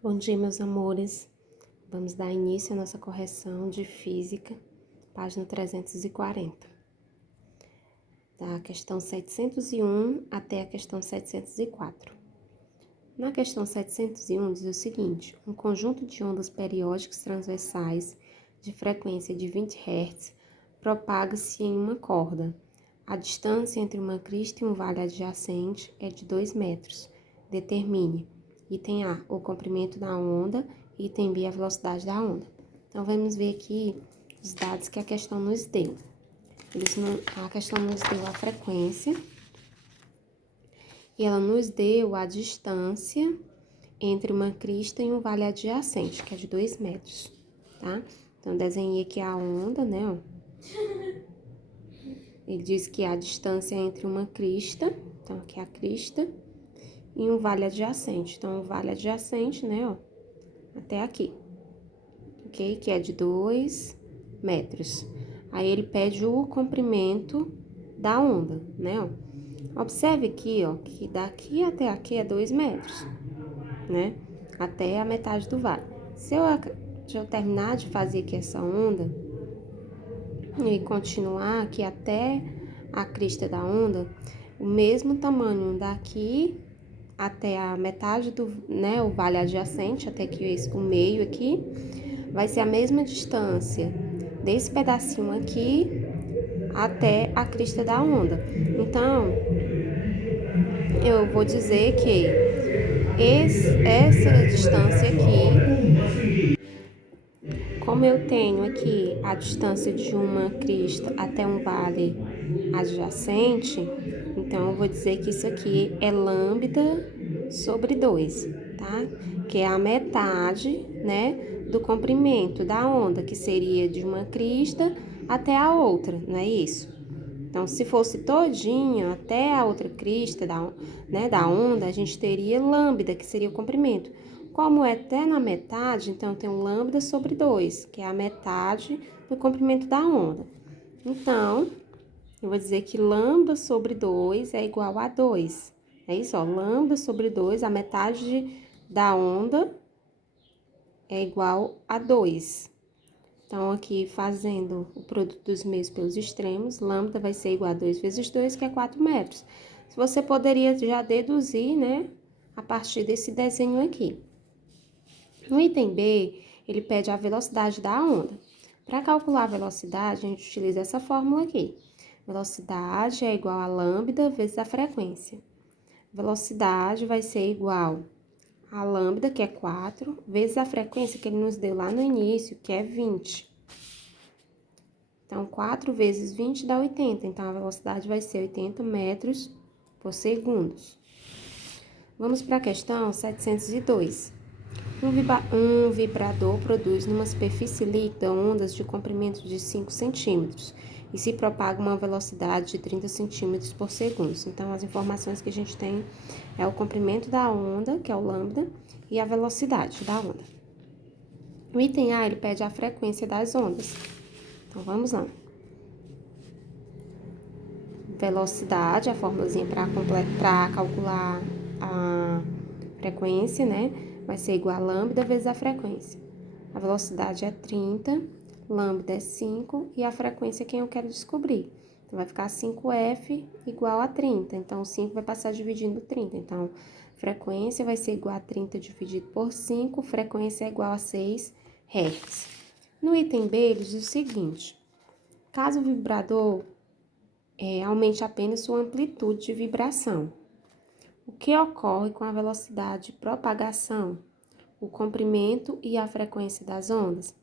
Bom dia, meus amores. Vamos dar início à nossa correção de física, página 340. Da questão 701 até a questão 704. Na questão 701 diz o seguinte: um conjunto de ondas periódicas transversais de frequência de 20 Hz propaga-se em uma corda. A distância entre uma crista e um vale adjacente é de 2 metros. Determine. Item A, o comprimento da onda. Item B, a velocidade da onda. Então, vamos ver aqui os dados que a questão nos deu. A questão nos deu a frequência e ela nos deu a distância entre uma crista e um vale adjacente, que é de 2 metros, tá? Então, desenhei aqui a onda, né, ó. Ele diz que a distância entre uma crista, então aqui é a crista, e um vale adjacente. Então, o vale adjacente, né, ó, até aqui, ok? Que é de 2 metros. Aí, ele pede o comprimento da onda, né, ó. Observe aqui, ó, que daqui até aqui é 2 metros, né? Até a metade do vale. Se eu terminar de fazer aqui essa onda e continuar aqui até a crista da onda, o mesmo tamanho daqui até a metade do, né, o vale adjacente, até que o meio aqui, vai ser a mesma distância desse pedacinho aqui até a crista da onda. Então, eu vou dizer que essa distância aqui, como eu tenho aqui a distância de uma crista até um vale adjacente, então eu vou dizer que isso aqui é lambda sobre 2, tá? Que é a metade, né, do comprimento da onda, que seria de uma crista até a outra, não é isso? Então, se fosse todinho até a outra crista da onda, a gente teria lambda, que seria o comprimento. Como é até na metade, então tem um lambda sobre 2, que é a metade do comprimento da onda. Então, eu vou dizer que lambda sobre 2 é igual a 2. É isso, ó, lambda sobre 2, a metade da onda é igual a 2. Então, aqui, fazendo o produto dos meios pelos extremos, lambda vai ser igual a 2 vezes 2, que é 4 metros. Você poderia já deduzir, né, a partir desse desenho aqui. No item B, ele pede a velocidade da onda. Para calcular a velocidade, a gente utiliza essa fórmula aqui. Velocidade é igual a lambda vezes a frequência. Velocidade vai ser igual a lambda, que é 4, vezes a frequência que ele nos deu lá no início, que é 20. Então, 4 vezes 20 dá 80. Então, a velocidade vai ser 80 metros por segundo. Vamos para a questão 702. Um vibrador produz numa superfície líquida ondas de comprimento de 5 centímetros e se propaga uma velocidade de 30 centímetros por segundo. Então, as informações que a gente tem é o comprimento da onda, que é o lambda, e a velocidade da onda. O item A, ele pede a frequência das ondas. Então, vamos lá. Velocidade, a formulazinha para calcular a frequência, né? Vai ser igual a lambda vezes a frequência. A velocidade é 30, lambda é 5 e a frequência é quem eu quero descobrir. Então, vai ficar 5F igual a 30. Então, 5 vai passar dividindo 30. Então, frequência vai ser igual a 30 dividido por 5, frequência é igual a 6 Hz. No item B, ele diz o seguinte: caso o vibrador aumente apenas sua amplitude de vibração, o que ocorre com a velocidade de propagação, o comprimento e a frequência das ondas?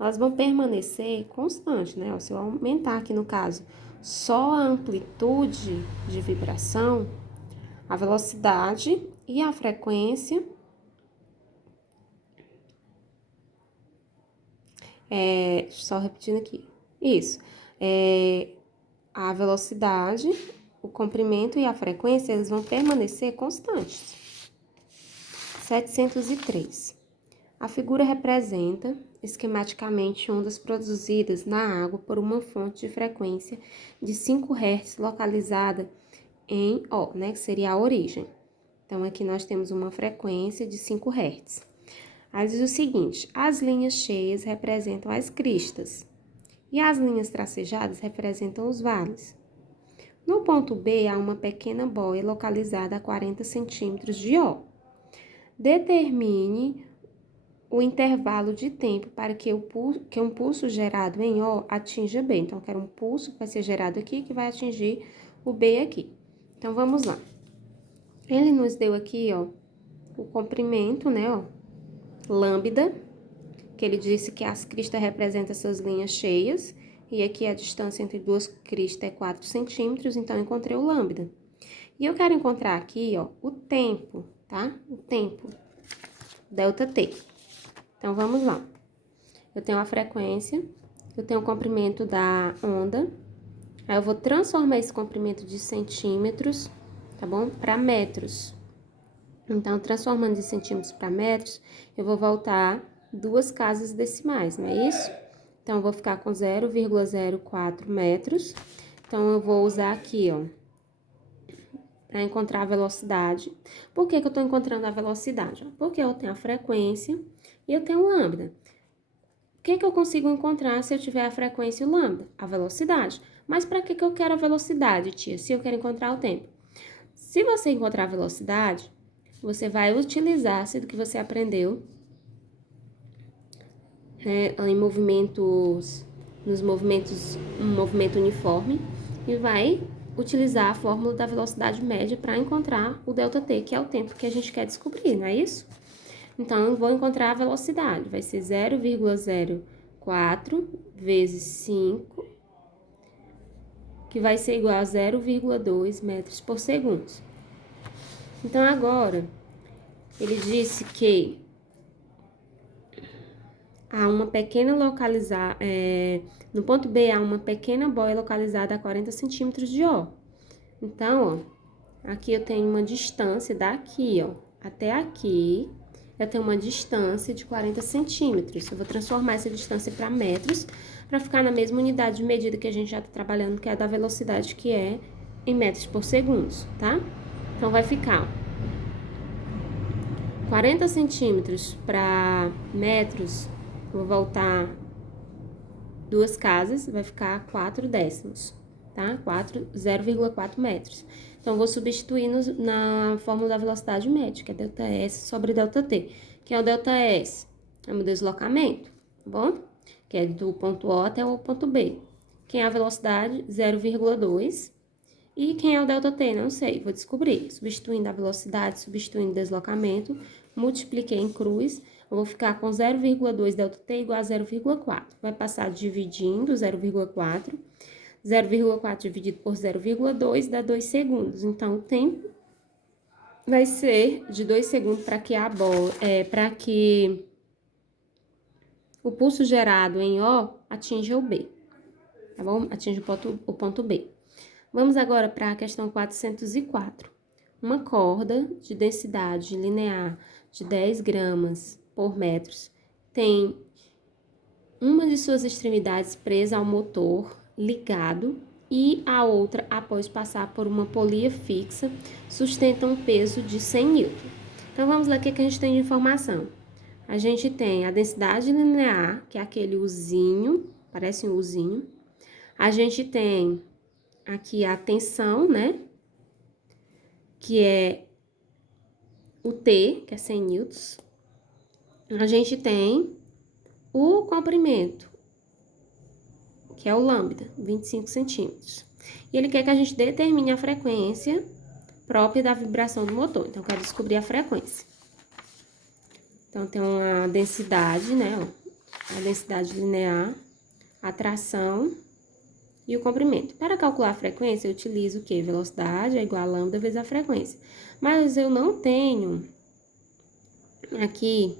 Elas vão permanecer constantes, né? Se eu aumentar aqui no caso só a amplitude de vibração, a velocidade e a frequência, só repetindo aqui, isso, a velocidade, o comprimento e a frequência, eles vão permanecer constantes. 703. A figura representa esquematicamente ondas produzidas na água por uma fonte de frequência de 5 Hz localizada em O, né, que seria a origem. Então, aqui nós temos uma frequência de 5 Hz. Aí diz o seguinte, as linhas cheias representam as cristas e as linhas tracejadas representam os vales. No ponto B, há uma pequena boia localizada a 40 centímetros de O. Determine o intervalo de tempo para que um pulso gerado em O atinja B. Então, eu quero um pulso que vai ser gerado aqui, que vai atingir o B aqui. Então, vamos lá. Ele nos deu aqui, ó, o comprimento, né, ó, lambda, que ele disse que as cristas representam essas linhas cheias, e aqui a distância entre duas cristas é 4 centímetros, então eu encontrei o lambda. E eu quero encontrar aqui, ó, o tempo, tá? O tempo, ΔT. Então, vamos lá. Eu tenho a frequência, eu tenho o comprimento da onda, aí eu vou transformar esse comprimento de centímetros, tá bom? Para metros. Então, transformando de centímetros para metros, eu vou voltar 2 casas decimais, não é isso? Então, eu vou ficar com 0,04 metros. Então, eu vou usar aqui, ó, para encontrar a velocidade. Por que que eu estou encontrando a velocidade? Porque eu tenho a frequência e eu tenho o lambda. O que que eu consigo encontrar se eu tiver a frequência e o lambda? A velocidade. Mas para que que eu quero a velocidade, tia? Se eu quero encontrar o tempo. Se você encontrar a velocidade, você vai utilizar do que você aprendeu em movimentos, um movimento uniforme, e vai utilizar a fórmula da velocidade média para encontrar o ΔT, que é o tempo que a gente quer descobrir, não é isso? Então, eu vou encontrar a velocidade, vai ser 0,04 vezes 5, que vai ser igual a 0,2 metros por segundo. Então, agora, ele disse que há uma pequena no ponto B há uma pequena boia localizada a 40 centímetros de O. Então, ó, aqui eu tenho uma distância daqui, ó, até aqui, eu tenho uma distância de 40 centímetros. Eu vou transformar essa distância para metros, para ficar na mesma unidade de medida que a gente já está trabalhando, que é a da velocidade, que é em metros por segundo, tá? Então, vai ficar 40 centímetros para metros, vou voltar 2 casas, vai ficar 4 décimos, tá? 0,4 metros. Então, vou substituir na fórmula da velocidade média, que é ΔS sobre ΔT. Que é o ΔS? É o deslocamento, tá bom? Que é do ponto O até o ponto B. Quem é a velocidade? 0,2. E quem é o ΔT? Não sei, vou descobrir. Substituindo a velocidade, substituindo o deslocamento, multipliquei em cruz, eu vou ficar com 0,2 ΔT igual a 0,4. Vai passar dividindo 0,4. 0,4 dividido por 0,2 dá 2 segundos. Então, o tempo vai ser de 2 segundos para que o pulso gerado em O atinja o B, tá bom? Atinja o ponto B. Vamos agora para a questão 404. Uma corda de densidade linear de 10 gramas por metros tem uma de suas extremidades presa ao motor ligado e a outra, após passar por uma polia fixa, sustenta um peso de 100 N. Então, vamos lá o que a gente tem de informação. A gente tem a densidade linear, que é aquele Uzinho, parece um Uzinho. A gente tem aqui a tensão, né? Que é o T, que é 100 N. A gente tem o comprimento, que é o lambda, 25 centímetros. E ele quer que a gente determine a frequência própria da vibração do motor. Então, eu quero descobrir a frequência. Então, tem uma densidade, né? Ó, a densidade linear, a tração e o comprimento. Para calcular a frequência, eu utilizo o quê? Velocidade é igual a lambda vezes a frequência. Mas eu não tenho aqui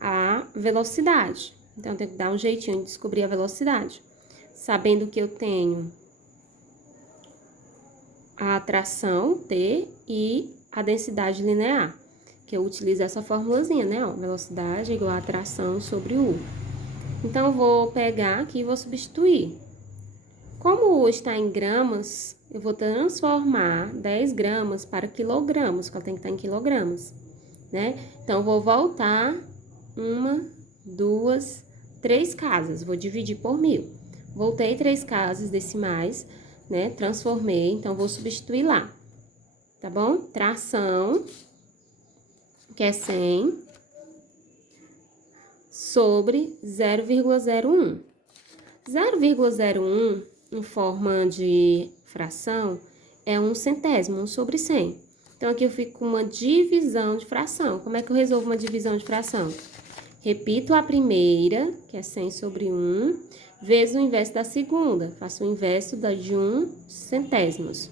a velocidade. Então, eu tenho que dar um jeitinho de descobrir a velocidade. Sabendo que eu tenho a tração, T, e a densidade linear, que eu utilizo essa formulazinha, né? Ó, velocidade é igual a tração sobre o U. Então, eu vou pegar aqui e vou substituir. Como o U está em gramas, eu vou transformar 10 gramas para quilogramas, que ela tem que estar em quilogramas, né? Então, eu vou voltar uma, duas, 3 casas. Vou dividir por 1000. Voltei 3 casas decimais, né? Transformei, então vou substituir lá, tá bom? Tração, que é 100, sobre 0,01. 0,01, em forma de fração, é 1 centésimo, 1 sobre 100. Então, aqui eu fico com uma divisão de fração. Como é que eu resolvo uma divisão de fração? Repito a primeira, que é 100 sobre 1, vezes o inverso da segunda. Faço o inverso de 1 centésimos.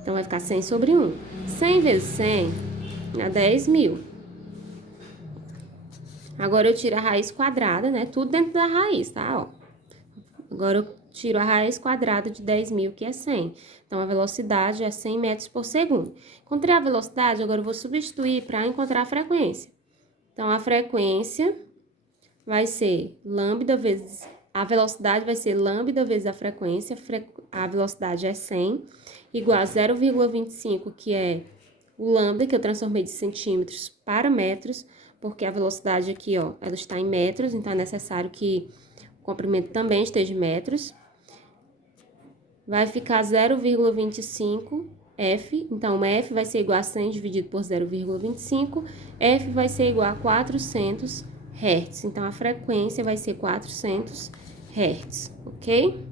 Então, vai ficar 100 sobre 1. 100 vezes 100 dá 10.000. Agora, eu tiro a raiz quadrada, né? Tudo dentro da raiz, tá? Ó. Agora, eu tiro a raiz quadrada de 10.000, que é 100. Então, a velocidade é 100 metros por segundo. Encontrei a velocidade, agora eu vou substituir para encontrar a frequência. Então, a frequência vai ser lambda vezes... A velocidade vai ser lambda vezes a frequência. A velocidade é 100, igual a 0,25, que é o lambda, que eu transformei de centímetros para metros, porque a velocidade aqui, ó, ela está em metros, então é necessário que o comprimento também esteja em metros. Vai ficar 0,25 F, então F vai ser igual a 100 dividido por 0,25, F vai ser igual a 400 Hz, então a frequência vai ser 400 Hz, ok?